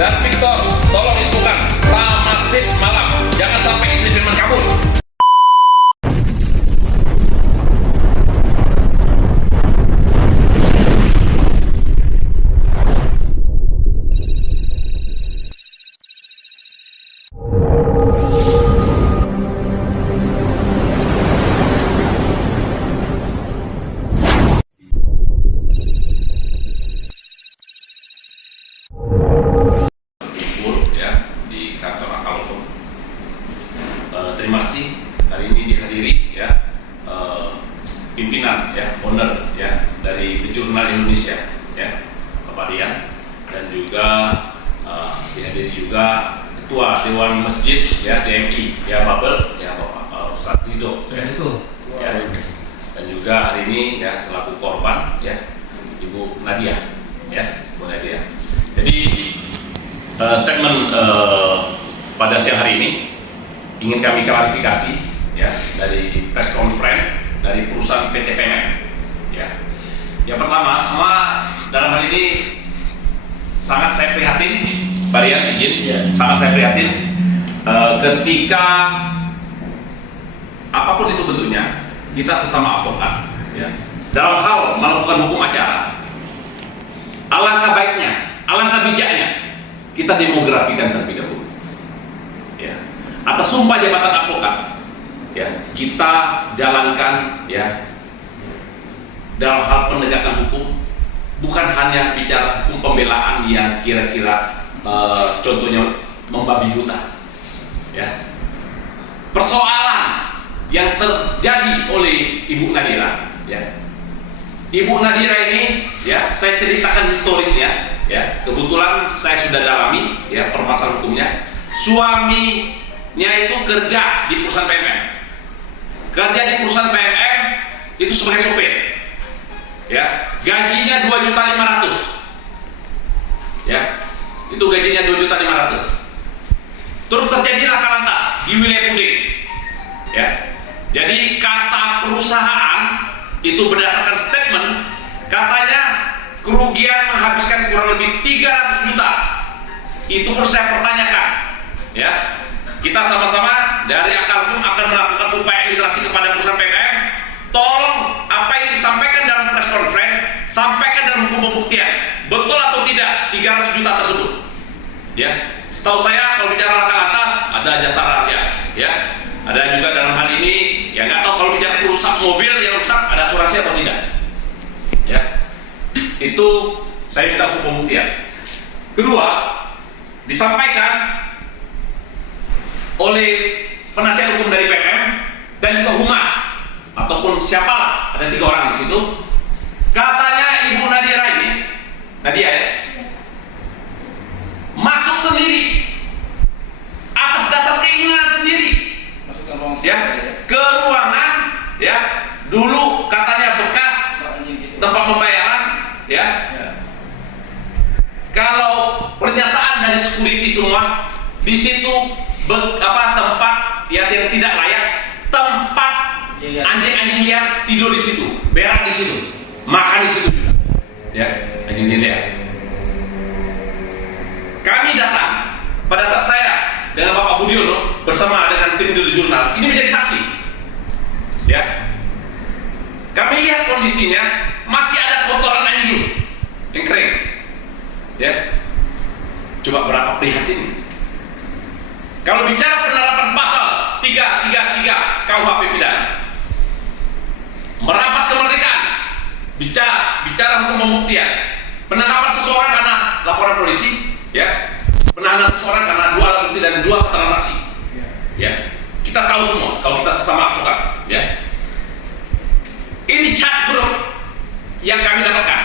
dan Victor, tolong infokan sama sip malam, jangan sampai istri Firman kabur. Terima kasih hari ini dihadiri ya pimpinan ya owner ya dari The Journal Indonesia ya Bapak Dian, dan juga dihadiri juga Ketua Dewan Masjid ya DMI ya Babel ya Bapak Ustadz Ridho ya, dan juga hari ini ya selaku korban ya Ibu Nadia ya Bu Nadia. Jadi statement pada siang hari ini ingin kami klarifikasi ya dari press conference dari perusahaan PT PMM ya. Yang pertama, dalam hal ini sangat saya prihatin, Pak Rian izin ya, sangat saya prihatin ketika apapun itu bentuknya kita sesama advokat ya dalam hal melakukan hukum acara, alangkah baiknya, alangkah bijaknya kita demografikan terlebih dahulu ya. Atas sumpah jabatan advokat ya kita jalankan ya dalam hal penegakan hukum, bukan hanya bicara hukum pembelaan yang kira-kira contohnya membabi buta ya. Persoalan yang terjadi oleh Ibu Nadira ya, Ibu Nadira ini ya saya ceritakan historisnya ya, kebetulan saya sudah dalami ya permasalahan hukumnya. Suaminya itu kerja di perusahaan PMM, kerja di perusahaan PMM itu sebagai sopir ya, gajinya 2.500.000 ya, itu gajinya 2.500.000. terus terjadi laka lantas di wilayah Puding ya. Jadi kata perusahaan itu berdasarkan statement katanya kerugian menghabiskan kurang lebih 300 juta. Itu pun saya pertanyakan ya. Kita sama-sama dari akal hukum akan melakukan upaya literasi kepada perusahaan PMM. Tolong apa yang disampaikan dalam press conference sampaikan dalam hukum pembuktian, betul atau tidak 300 juta tersebut ya. Setahu saya kalau bicara laka lantas ada jasa raja ya, ada juga dalam hal ini ya, nggak tahu kalau bicara rusak mobil yang rusak ada asuransi atau tidak ya. Itu saya minta hukum pembuktian. Kedua, disampaikan oleh penasihat hukum dari PMM dan juga humas ataupun siapalah, ada 3 orang di situ. Katanya Ibu Nadira ini, Nadia ya, masuk sendiri atas dasar keinginan sendiri ya ke ruangan ya, dulu katanya bekas tempat pembayaran ya. Kalau pernyataan dari security semua di situ tempat ya yang tidak layak, tempat anjing-anjing liar tidur di situ, berak di situ, makan di situ juga ya, anjing liar. Kami datang pada saat saya dengan Bapak Budiono bersama dengan tim The Journal ini menjadi saksi ya. Kami lihat kondisinya masih ada kotoran anjing yang kering ya. Coba berapa prihatin kalau bicara penerapan pasal 333 KUHP pidana, merampas kemerdekaan, bicara hukum pembuktian, penangkapan seseorang karena laporan polisi ya, penahanan seseorang karena 2 alat bukti dan 2 keterangan saksi ya. Kita tahu semua kalau kita sesama advokat ya. Ini chat grup yang kami dapatkan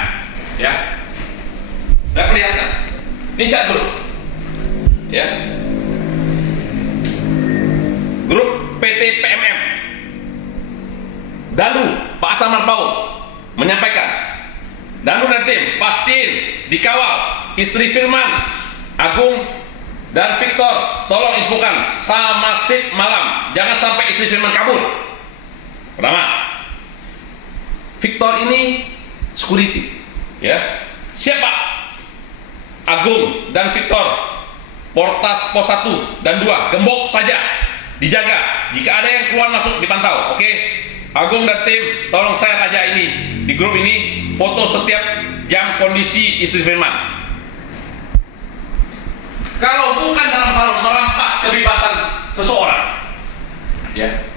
ya, saya perlihatkan. Ini chat grup ya, grup PT PMM. Danu Pak Hasan Marpaung menyampaikan, Danu dan tim pastiin dikawal istri Firman, Agung dan Victor, tolong infokan sama sip malam, jangan sampai istri Firman kabur. Pertama, Victor ini security ya. Siapa? Agung dan Victor, Portas Pos 1 dan 2, gembok saja, dijaga. Jika ada yang keluar masuk dipantau, oke? Agung dan tim, tolong share aja ini di grup ini, foto setiap jam kondisi istri Firman. Kalau bukan dalam hal merampas kebebasan seseorang, ya,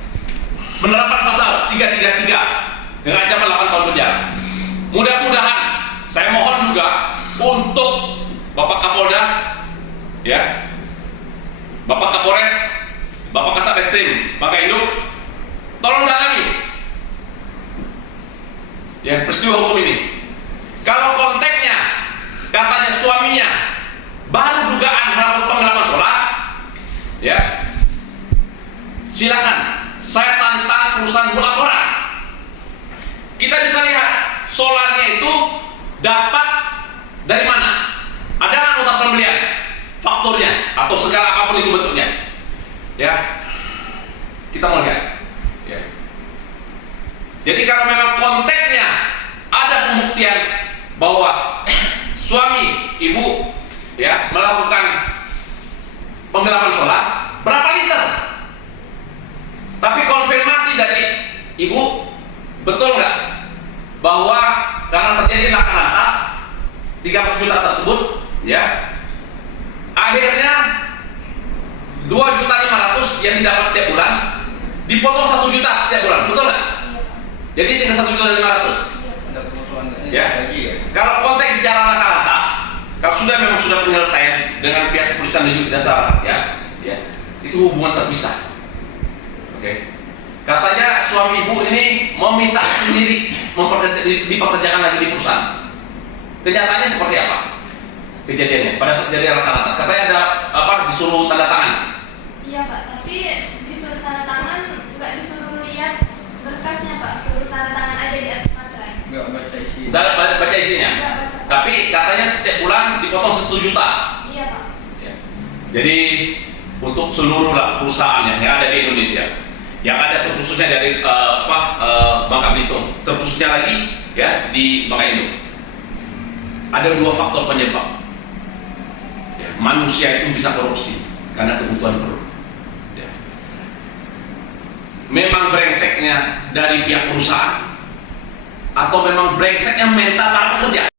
penerapan pasal 333 dengan ancaman 8 tahun penjara. Mudah-mudahan, saya mohon juga untuk Bapak Kapolda, ya, Bapak Kapolres, Bapak Kasat Reskrim, Bapak Induk, tolong dalami, ya, peristiwa hukum ini. Kalau konteksnya katanya suaminya baru dugaan melakukan penggelapan sholat, ya, silakan saya tantang perusahaan pelaporan. Kita bisa lihat solarnya itu dapat dari mana? Ada nggak nota pembelian, fakturnya atau segala apapun itu bentuknya, ya, kita mau lihat, ya. Jadi kalau memang konteksnya ada pembuktian bahwa suami ibu, ya, melakukan penggelapan sholat, berapa liter? Tapi konfirmasi dari ibu, betul nggak bahwa karena terjadi laka lantas 300 juta tersebut, ya, akhirnya 2.500.000 yang didapat setiap bulan dipotong 1 juta setiap bulan, betul nggak? Jadi tinggal 1.500.000. Ada pemotongan Ya. gaji ya. Kalau konteks bicara laka lantas, kalau sudah memang sudah penyelesaian dengan pihak kepolisian dan juga jasa ya, ya, itu hubungan terpisah. Oke. Katanya suami ibu ini meminta sendiri dipekerjakan lagi di perusahaan. Kenyataannya seperti apa? Kejadiannya pada saat terjadi laka lantas, katanya ada apa, disuruh tanda tangan. Iya Pak, tapi disuruh tanda tangan, nggak disuruh lihat berkasnya Pak, suruh tanda tangan aja di atas materai. Nggak baca isi. Baca isinya. Nggak baca. Tapi katanya setiap bulan dipotong 1 juta. Iya Pak. Ya. Jadi untuk seluruh perusahaan yang ada di Indonesia, yang ada terkhususnya dari Bangka Belitung, terkhususnya lagi ya di Bangka Induk, ada 2 faktor penyebab. Ya, manusia itu bisa korupsi karena kebutuhan perut. Ya. Memang brengseknya dari pihak perusahaan atau memang brengseknya mental para pekerja.